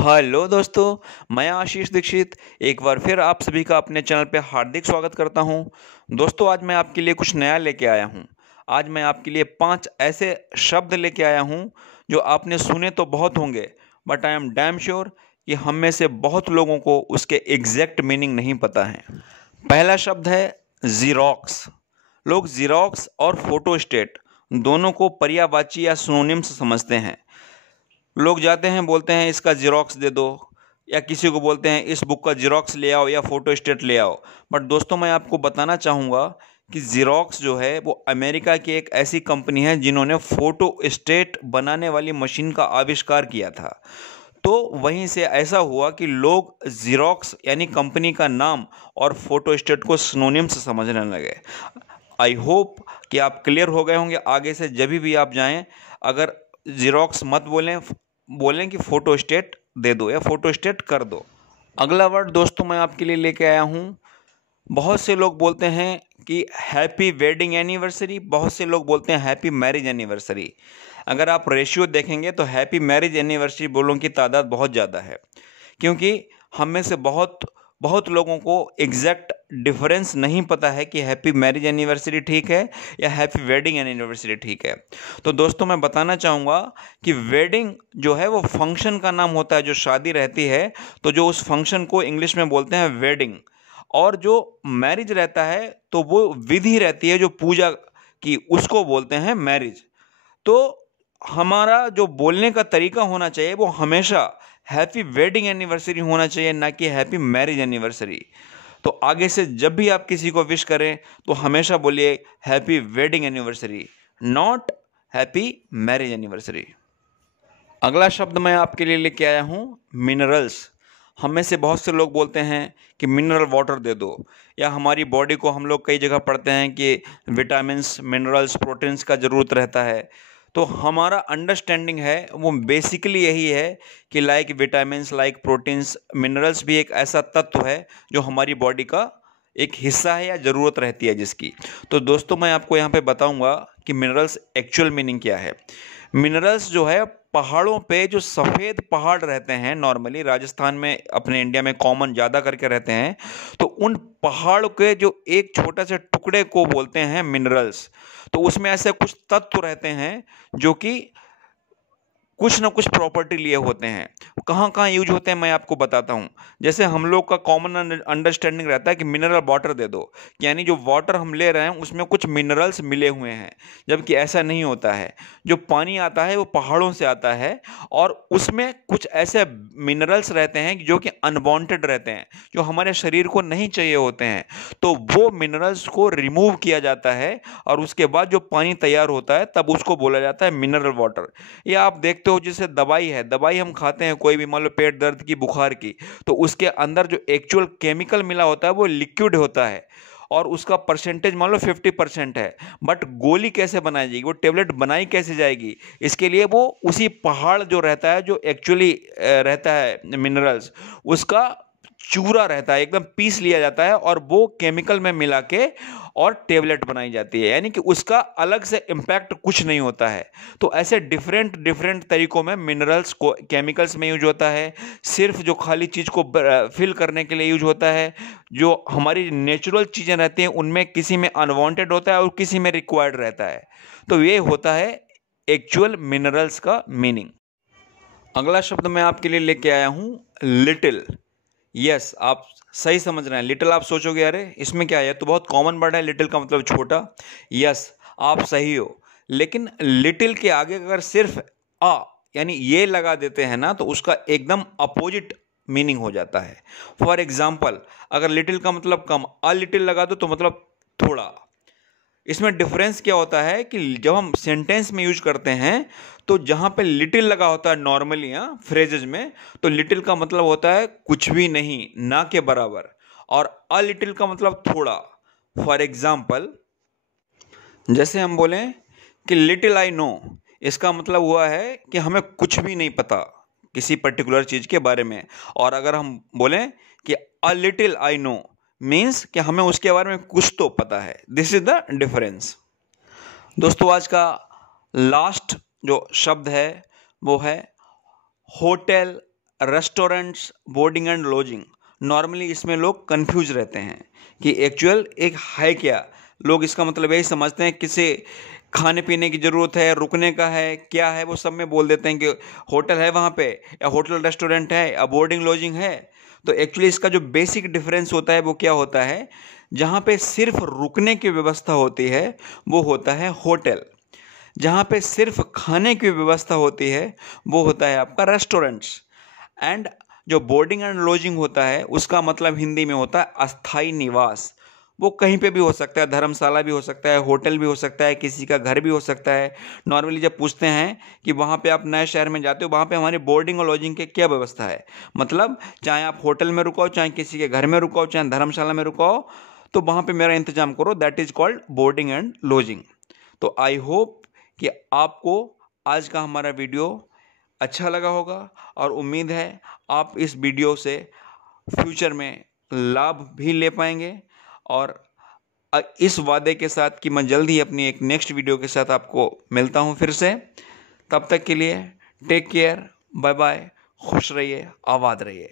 Hello दोस्तों, मैं आशीष दीक्षित एक बार फिर आप सभी का अपने चैनल पे हार्दिक स्वागत करता हूं। दोस्तों, आज मैं आपके लिए कुछ नया लेके आया हूं। आज मैं आपके लिए 5 ऐसे शब्द लेके आया हूं जो आपने सुने तो बहुत होंगे, but I am damn sure कि हम में से बहुत लोगों को उसके एग्जैक्ट मीनिंग नहीं पता है। पहला शब्द है ज़ीरॉक्स। लोग ज़ीरॉक्स और फोटोस्टेट दोनों को पर्यायवाची या सिनोनिम्स समझते हैं। लोग जाते हैं, बोलते हैं इसका ज़ेरॉक्स दे दो, या किसी को बोलते हैं इस बुक का ज़ेरॉक्स ले आओ या फ़ोटोस्टेट ले आओ। बट दोस्तों, मैं आपको बताना चाहूँगा कि ज़ेरॉक्स जो है वो अमेरिका की एक ऐसी कंपनी है जिन्होंने फ़ोटोस्टेट बनाने वाली मशीन का आविष्कार किया था। तो वहीं से ऐसा हुआ कि लोग ज़ेरॉक्स यानी कंपनी का नाम और फ़ोटोस्टेट को सिनोनिम्स समझने लगे। आई होप कि आप क्लियर हो गए होंगे। आगे से जब भी आप जाएं, अगर ज़ेरॉक्स मत बोलें कि फ़ोटोस्टेट दे दो या फ़ोटोस्टेट कर दो। अगला वर्ड दोस्तों मैं आपके लिए लेके आया हूँ। बहुत से लोग बोलते हैं कि हैप्पी वेडिंग एनिवर्सरी, बहुत से लोग बोलते हैं हैप्पी मैरिज एनिवर्सरी। अगर आप रेशियो देखेंगे तो हैप्पी मैरिज एनिवर्सरी बोलों की तादाद बहुत ज़्यादा है, क्योंकि हम में से बहुत बहुत लोगों को एग्जैक्ट डिफरेंस नहीं पता है कि हैप्पी मैरिज एनिवर्सरी ठीक है या हैप्पी वेडिंग एनिवर्सरी ठीक है। तो दोस्तों, मैं बताना चाहूँगा कि वेडिंग जो है वो फंक्शन का नाम होता है, जो शादी रहती है तो जो उस फंक्शन को इंग्लिश में बोलते हैं वेडिंग। और जो मैरिज रहता है तो वो विधि रहती है जो पूजा की, उसको बोलते हैं मैरिज। तो हमारा जो बोलने का तरीका होना चाहिए वो हमेशा हैप्पी वेडिंग एनिवर्सरी होना चाहिए, ना कि हैप्पी मैरिज एनिवर्सरी। तो आगे से जब भी आप किसी को विश करें तो हमेशा बोलिए happy wedding anniversary, not happy marriage anniversary. अगला शब्द मैं आपके लिए लेके आया हूँ मिनरल्स। हम में से बहुत से लोग बोलते हैं कि मिनरल वाटर दे दो, या हमारी बॉडी को हम लोग कई जगह पढ़ते हैं कि विटामिन्स, मिनरल्स, प्रोटीन्स का ज़रूरत रहता है। तो हमारा अंडरस्टैंडिंग है वो बेसिकली यही है कि like vitamins, like proteins, minerals भी एक ऐसा तत्व है जो हमारी बॉडी का एक हिस्सा है या ज़रूरत रहती है जिसकी। तो दोस्तों, मैं आपको यहाँ पे बताऊँगा कि मिनरल्स एक्चुअल मीनिंग क्या है। मिनरल्स जो है पहाड़ों पे, जो सफ़ेद पहाड़ रहते हैं, नॉर्मली राजस्थान में, अपने इंडिया में कॉमन ज़्यादा करके रहते हैं, तो उन पहाड़ के जो एक छोटा सा टुकड़े को बोलते हैं मिनरल्स। तो उसमें ऐसे कुछ तत्व रहते हैं जो कि कुछ ना कुछ प्रॉपर्टी लिए होते हैं। कहाँ कहाँ यूज होते हैं मैं आपको बताता हूँ। जैसे हम लोग का कॉमन अंडरस्टैंडिंग रहता है कि मिनरल वाटर दे दो, यानी जो वाटर हम ले रहे हैं उसमें कुछ मिनरल्स मिले हुए हैं, जबकि ऐसा नहीं होता है। जो पानी आता है वो पहाड़ों से आता है, और उसमें कुछ ऐसे मिनरल्स रहते हैं जो कि अनवांटेड रहते हैं, जो हमारे शरीर को नहीं चाहिए होते हैं। तो वो मिनरल्स को रिमूव किया जाता है, और उसके बाद जो पानी तैयार होता है तब उसको बोला जाता है मिनरल वाटर। ये आप देखते हो, जैसे दवाई है, दवाई हम खाते हैं कोई भी, मान लो पेट दर्द की, बुखार की, तो उसके अंदर जो एक्चुअल केमिकल मिला होता है वो लिक्विड होता है, और उसका परसेंटेज मान लो 50% है। बट गोली कैसे बनाई जाएगी, वो टेबलेट बनाई कैसे जाएगी, इसके लिए वो उसी पहाड़ जो रहता है, जो एक्चुअली रहता है मिनरल्स, उसका चूरा रहता है, एकदम पीस लिया जाता है, और वो केमिकल में मिला के और टेबलेट बनाई जाती है, यानी कि उसका अलग से इम्पैक्ट कुछ नहीं होता है। तो ऐसे डिफरेंट डिफरेंट तरीकों में मिनरल्स को केमिकल्स में यूज होता है, सिर्फ जो खाली चीज़ को फिल करने के लिए यूज होता है। जो हमारी नेचुरल चीज़ें रहती हैं उनमें किसी में अनवांटेड होता है और किसी में रिक्वायर्ड रहता है। तो ये होता है एक्चुअल मिनरल्स का मीनिंग। अगला शब्द मैं आपके लिए लेके आया हूँ लिटिल। यस, आप सही समझ रहे हैं। लिटिल आप सोचोगे अरे इसमें क्या है, तो बहुत कॉमन वर्ड है, लिटिल का मतलब छोटा। यस, आप सही हो, लेकिन लिटिल के आगे अगर सिर्फ आ यानी ये लगा देते हैं ना, तो उसका एकदम अपोजिट मीनिंग हो जाता है। फॉर एग्जाम्पल, अगर लिटिल का मतलब कम, अ लिटिल लगा दो तो मतलब थोड़ा। इसमें डिफरेंस क्या होता है कि जब हम सेंटेंस में यूज करते हैं तो जहां पे लिटिल लगा होता है नॉर्मली फ्रेजेज में, तो लिटिल का मतलब होता है कुछ भी नहीं, ना के बराबर, और अ लिटिल का मतलब थोड़ा। फॉर एग्जाम्पल, जैसे हम बोलें कि लिटिल आई नो, इसका मतलब हुआ है कि हमें कुछ भी नहीं पता किसी पर्टिकुलर चीज के बारे में। और अगर हम बोलें कि a little I know, means कि हमें उसके बारे में कुछ तो पता है। This is the difference. दोस्तों, आज का लास्ट जो शब्द है वो है hotel restaurants, boarding and lodging. Normally इसमें लोग कंफ्यूज रहते हैं कि एक्चुअल एक है क्या। लोग इसका मतलब यही समझते हैं किसी खाने पीने की ज़रूरत है, रुकने का है, क्या है, वो सब में बोल देते हैं कि होटल है वहाँ पे, या होटल रेस्टोरेंट है, या बोर्डिंग लॉजिंग है। तो एक्चुअली इसका जो बेसिक डिफरेंस होता है वो क्या होता है, जहाँ पे सिर्फ रुकने की व्यवस्था होती है वो होता है होटल, जहाँ पे सिर्फ खाने की व्यवस्था होती है वो होता है आपका रेस्टोरेंट्स। एंड जो बोर्डिंग एंड लॉजिंग होता है उसका मतलब हिंदी में होता है अस्थाई निवास। वो कहीं पे भी हो सकता है, धर्मशाला भी हो सकता है, होटल भी हो सकता है, किसी का घर भी हो सकता है। नॉर्मली जब पूछते हैं कि वहाँ पे आप नए शहर में जाते हो, वहाँ पे हमारी बोर्डिंग और लॉजिंग की क्या व्यवस्था है, मतलब चाहे आप होटल में रुको, चाहे किसी के घर में रुको, चाहे धर्मशाला में रुको, तो वहाँ पे मेरा इंतजाम करो, that is called boarding and lodging. तो आई होप कि आपको आज का हमारा वीडियो अच्छा लगा होगा, और उम्मीद है आप इस वीडियो से फ्यूचर में लाभ भी ले पाएंगे। और इस वादे के साथ कि मैं जल्द ही अपनी एक नेक्स्ट वीडियो के साथ आपको मिलता हूं फिर से। तब तक के लिए टेक केयर, बाय बाय, खुश रहिए, आबाद रहिए।